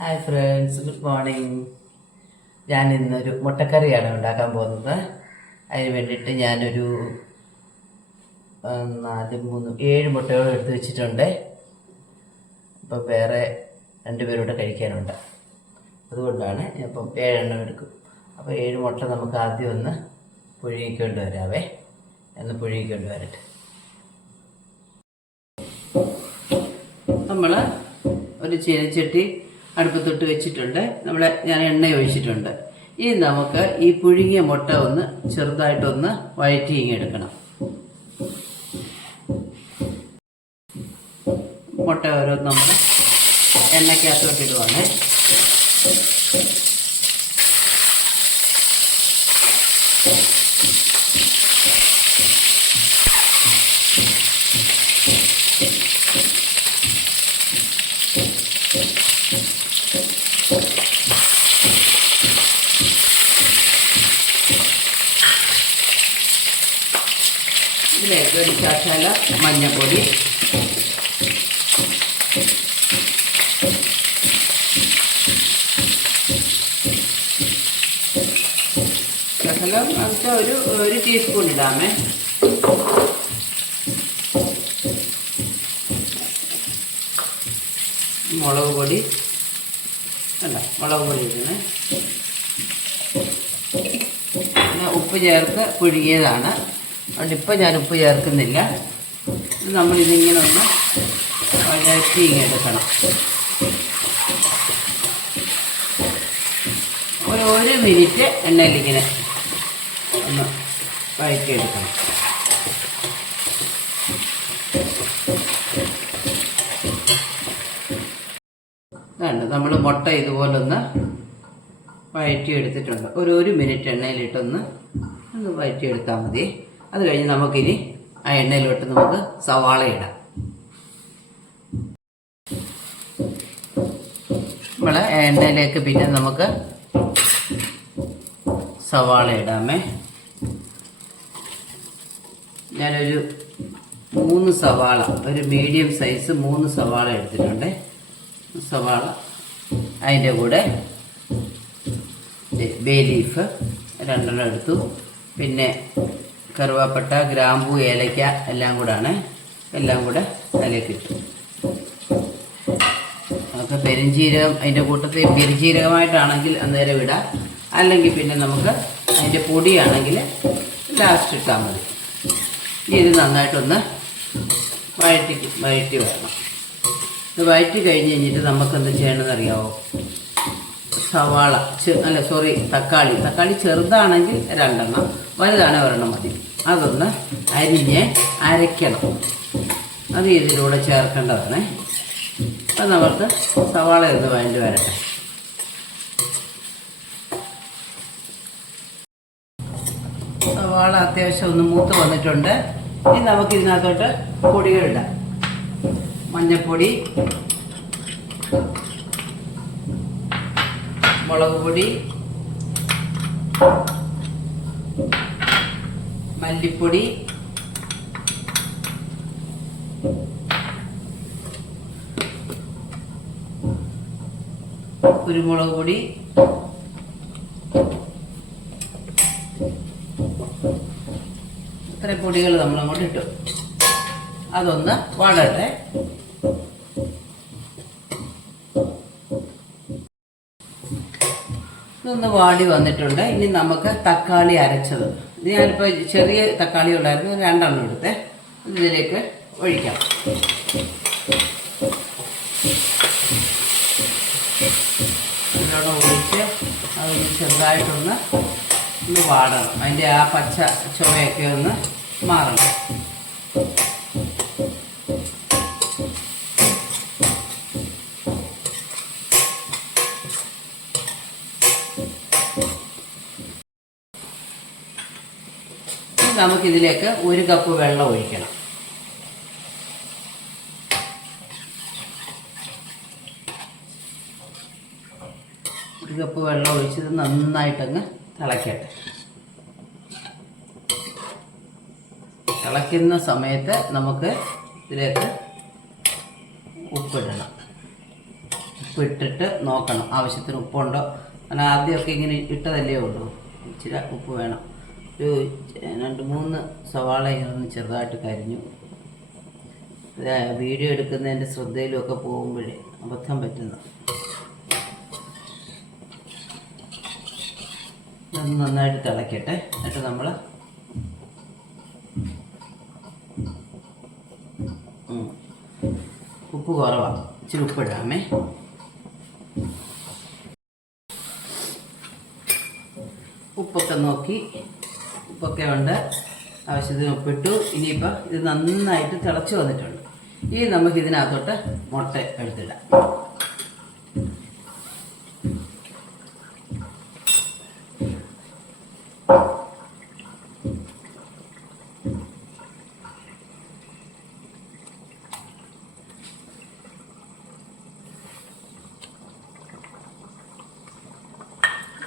Hi friends, good morning. ഞാൻ ഇന്നൊരു മുട്ടക്കറിയാണ് ഉണ്ടാക്കാൻ പോകുന്നത്. അതിന് വേണ്ടിയിട്ട് ഞാനൊരു 7 മുട്ടകൾ എടുത്ത് വെച്ചിട്ടുണ്ട്. അപ്പം വേറെ 2 പേരോട് കഴിക്കാനുണ്ട്, അതുകൊണ്ടാണ് ഇപ്പം 7 എടുക്കും. അപ്പോൾ 7 മുട്ട നമുക്ക് ആദ്യം ഒന്ന് പുഴുങ്ങിക്കൊണ്ട് വരാവേ. പുഴുങ്ങിക്കൊണ്ട് വരട്ടെ. നമ്മൾ ഒരു ചീനച്ചട്ടി അടുപ്പത്തൊട്ട് വെച്ചിട്ടുണ്ട്. ഞാൻ എണ്ണ ഒഴിച്ചിട്ടുണ്ട്. ഇനി നമുക്ക് ഈ പുഴുങ്ങിയ മുട്ട ഒന്ന് ചെറുതായിട്ടൊന്ന് വഴറ്റിയെടുക്കണം. മുട്ട ഓരോന്ന് നമ്മൾ എണ്ണയ്ക്കകത്തോട്ടിടുവാണ്. ഇതിലേക്ക് ഒരു ശകല മഞ്ഞൾപ്പൊടി, ശകലം ഒരു ടീസ്പൂൺ ഇടാമേ. മുളക് പൊടി ഇടണേ. ഉപ്പ് ചേർത്ത് പുഴുങ്ങിയതാണ്, അതുകൊണ്ട് ഇപ്പം ഞാൻ ഉപ്പ് ചേർക്കുന്നില്ല. നമ്മളിതിങ്ങനെ ഒന്ന് വഴറ്റിയെടുക്കണം. ഒരു മിനിറ്റ് എണ്ണയിലിങ്ങനെ ഒന്ന് വഴറ്റിയെടുക്കണം. നമ്മൾ മുട്ട ഇതുപോലൊന്ന് വഴറ്റിയെടുത്തിട്ടുണ്ട്. ഒരു മിനിറ്റ് എണ്ണയിലിട്ടൊന്ന് വഴറ്റിയെടുത്താൽ മതി. അത് കഴിഞ്ഞ് നമുക്കിനി ആ എണ്ണയിലോട്ട് നമുക്ക് സവാള ഇടാം. എണ്ണയിലേക്ക് പിന്നെ നമുക്ക് സവാള ഇടാമേ. ഞാനൊരു 3 സവാള, ഒരു മീഡിയം സൈസ് 3 സവാള എടുത്തിട്ടുണ്ട്. സവാള അതിൻ്റെ കൂടെ ബേ ലീഫ് 2 എടുത്തു. പിന്നെ കറുവാപ്പട്ട, ഗ്രാമ്പൂ, ഏലയ്ക്ക എല്ലാം കൂടെ അതിലേക്ക് ഇട്ടു. നമുക്ക് പെരുംജീരകം അതിൻ്റെ കൂട്ടത്തിൽ പെരുംജീരകമായിട്ടാണെങ്കിൽ അന്നേരം ഇടാം. അല്ലെങ്കിൽ പിന്നെ നമുക്ക് അതിൻ്റെ പൊടിയാണെങ്കിൽ ലാസ്റ്റ് ഇട്ടാൽ മതി. ഇത് നന്നായിട്ടൊന്ന് വഴറ്റി വരണം. ഇത് വഴറ്റി കഴിഞ്ഞിട്ട് നമുക്കെന്ത് ചെയ്യണമെന്ന് അറിയാമോ? തക്കാളി ചെറുതാണെങ്കിൽ 2, വലുതാണെങ്കിൽ 1 മതി. അതൊന്ന് അരിഞ്ഞ് അരയ്ക്കണം. അത് ഇതിലൂടെ ചേർക്കേണ്ടതാണ്. അത് നമുക്ക് സവാള ഒന്ന് വഴറ്റി വരട്ടെ. സവാള അത്യാവശ്യം ഒന്ന് മൂത്ത് വന്നിട്ടുണ്ട്. ഇനി നമുക്ക് ഇതിനകത്തോട്ട് പൊടികളിടാം. മഞ്ഞൾപ്പൊടി, മുളക് പൊടി, മല്ലിപ്പൊടി, കുരുമുളക് പൊടി, ഇത്രയും പൊടികൾ നമ്മളങ്ങോട്ട് ഇട്ടു. അതൊന്ന് വാടട്ടെ. ഇതൊന്ന് വാടി വന്നിട്ടുണ്ട്. ഇനി നമുക്ക് തക്കാളി അരച്ചത്, ഞാനിപ്പോൾ ചെറിയ തക്കാളി ഉണ്ടായിരുന്നു, 2 എടുത്ത് ഇതിലേക്ക് ഒഴിക്കാം. ഇതിലൂടെ ഒഴിച്ച് അതൊന്ന് ചെറുതായിട്ടൊന്ന് വാടണം. അതിൻ്റെ ആ പച്ച ചുവയൊക്കെ ഒന്ന് മാറണം. നമുക്കിതിലേക്ക് 1 കപ്പ് വെള്ളം ഒഴിക്കണം. ഒരു കപ്പ് വെള്ളം ഒഴിച്ചത് നന്നായിട്ടങ്ങ് തിളയ്ക്കട്ടെ. തിളയ്ക്കുന്ന സമയത്ത് നമുക്ക് ഇതിലേക്ക് ഉപ്പിടണം. ഉപ്പ് ഇട്ടിട്ട് നോക്കണം ആവശ്യത്തിന് ഉപ്പുണ്ടോ. കാരണം ആദ്യമൊക്കെ ഇങ്ങനെ ഇട്ടതല്ലേ ഉള്ളൂ, ഇച്ചിരി ഉപ്പ് വേണം. ഒരു 2-3 സവാള ഒന്ന് ചെറുതായിട്ട് കരിഞ്ഞു. വീഡിയോ എടുക്കുന്നതിൻ്റെ ശ്രദ്ധയിലുമൊക്കെ പോകുമ്പോഴേ അബദ്ധം പറ്റുന്നു. ഇതൊന്ന് നന്നായിട്ട് തിളയ്ക്കട്ടെ. എന്നിട്ട് നമ്മൾ ഉപ്പ് കുറവാണ്, ഇച്ചിരി ഉപ്പിടാമേ. ഉപ്പൊക്കെ നോക്കി, ഉപ്പൊക്കെ ഉണ്ട്, ആവശ്യത്തിന് ഉപ്പിട്ടു. ഇനിയിപ്പോൾ ഇത് നന്നായിട്ട് തിളച്ച് വന്നിട്ടുണ്ട്. ഇനി നമുക്ക് ഇതിനകത്തോട്ട് മുട്ട എടുത്തിടാം.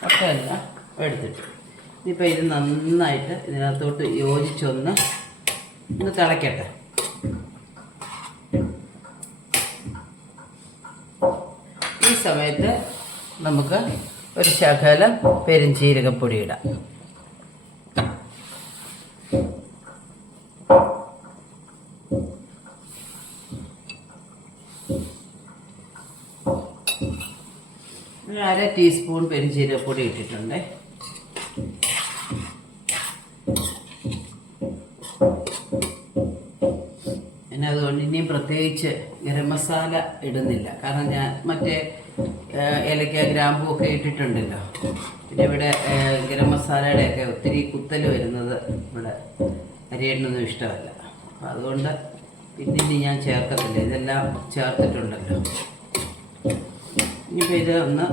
മുട്ടയെല്ലാം എടുത്തിട്ട് ഇനിയിപ്പോൾ ഇത് നന്നായിട്ട് ഇതിനകത്തോട്ട് യോജിച്ചൊന്ന് തിളയ്ക്കട്ടെ. ഈ സമയത്ത് നമുക്ക് ഒരു ശകലം പെരുംജീരകപ്പൊടി ഇടാം. ഒരു 1/2 ടീസ്പൂൺ പെരുംജീരകപ്പൊടി ഇട്ടിട്ടുണ്ട്. പിന്നെ അതുകൊണ്ട് ഇനിയും പ്രത്യേകിച്ച് ഗരം മസാല ഇടുന്നില്ല. കാരണം ഞാൻ മറ്റേ ഏലക്ക ഗ്രാമ്പൂ ഒക്കെ ഇട്ടിട്ടുണ്ടല്ലോ. പിന്നെ ഇവിടെ ഗരം മസാലയുടെയൊക്കെ ഒത്തിരി കുത്തൽ വരുന്നത് ഇവിടെ അരിയേണ്ടൊന്നും ഇഷ്ടമല്ല. അപ്പം അതുകൊണ്ട് പിന്നെ ഞാൻ ചേർക്കത്തില്ല, ഇതെല്ലാം ചേർത്തിട്ടുണ്ടല്ലോ. ഇനിയിപ്പോൾ ഇത് ഒന്ന്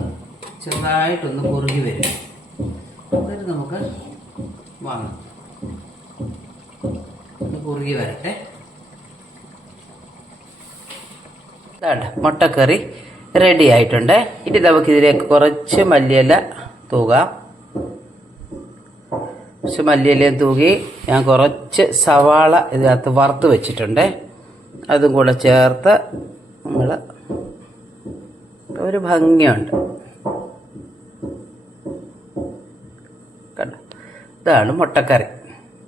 ചെറുതായിട്ടൊന്ന് കുറുകി വരും. എന്നിട്ട് നമുക്ക് വാങ്ങാം. ഒന്ന് കുറുകി വരട്ടെ. മുട്ടക്കറി റെഡി ആയിട്ടുണ്ട്. ഇനി നമുക്കിതിലേക്ക് കുറച്ച് മല്ലിയില തൂകാം. കുറച്ച് മല്ലിയിലയും തൂകി ഞാൻ കുറച്ച് സവാള ഇതിനകത്ത് വറുത്ത് വെച്ചിട്ടുണ്ട്, അതും കൂടെ ചേർത്ത് നമ്മൾ ഒരു ഭംഗിയുണ്ട്. കണ്ടോ, ഇതാണ് മുട്ടക്കറി.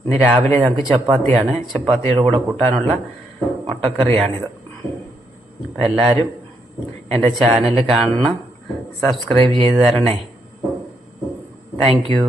ഇന്ന് രാവിലെ ഞങ്ങൾക്ക് ചപ്പാത്തിയാണ്, ചപ്പാത്തിയുടെ കൂടെ കൂട്ടാനുള്ള മുട്ടക്കറിയാണിത്. അപ്പം എല്ലാവരും എൻ്റെ ചാനൽ കാണണം, സബ്സ്ക്രൈബ് ചെയ്ത് തരണേ. Thank you.